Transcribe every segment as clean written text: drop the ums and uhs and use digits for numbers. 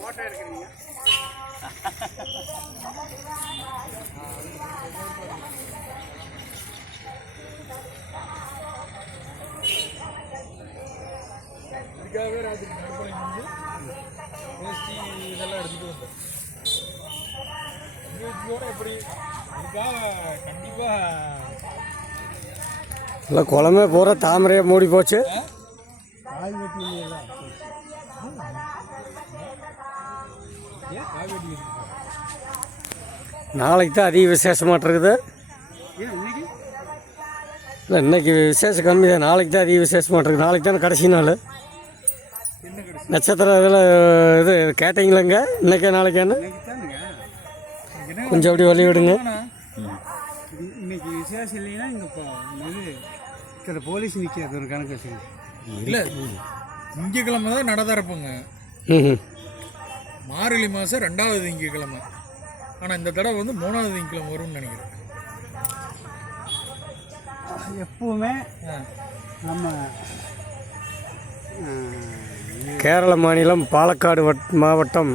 Photo எடுக்கிறீங்க இதுக்காகவே ராத்திரி நடுப்பலை வந்து வேஷ்டி இதெல்லாம் எடுத்துகிட்டு வந்தேன். வேஷ்டியோட எப்படி அதுக்காக கண்டிப்பாக இல்லை குளமே பூரா தாமரையாக மூடி போச்சு. காய் வெட்டி ஏன் காய் வெட்டி நாளைக்கு தான் அதிக விசேஷமாட்டு இருக்குது. ஏன் இன்னைக்கு இல்லை இன்றைக்கி விசேஷம் கம்மி தான், நாளைக்கு தான் அதிக விசேஷமாட்டு இருக்குது. நாளைக்கு தானே கடைசி நாள். என்ன கிடைச்சி நட்சத்திரம் இதில் இது கேட்டிங்களேங்க இன்றைக்கே நாளைக்கானு கொஞ்சம் அப்படி வழி விடுங்க. இன்னைக்கு விசேஷம் இல்லைன்னா இங்கே இது சில போலீஸ் நிற்காது ஒரு கணக்கு வச்சுங்க. இல்லை திங்கக்கிழமை தான் நட திறப்புங்க. மார்கழி மாதம் 2வது திங்கக்கிழமை. ஆனால் இந்த தடவை வந்து 3வது திங்கக்கிழமை வரும்னு நினைக்கிறேன். எப்பவுமே நம்ம கேரள மாநிலம் பாலக்காடு மாவட்டம்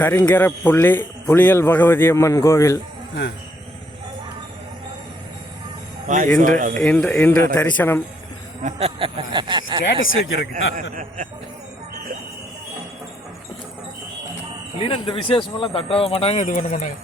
கரிங்கர புலியல் பகவதி அம்மன் கோவில் இன்று தரிசனம். ஸ்டேட்டஸ் வைக்கிறதுக்கு இல்லைன்னா இந்த விசேஷமெல்லாம் தட்டாக மாட்டாங்க, இது பண்ண மாட்டாங்க.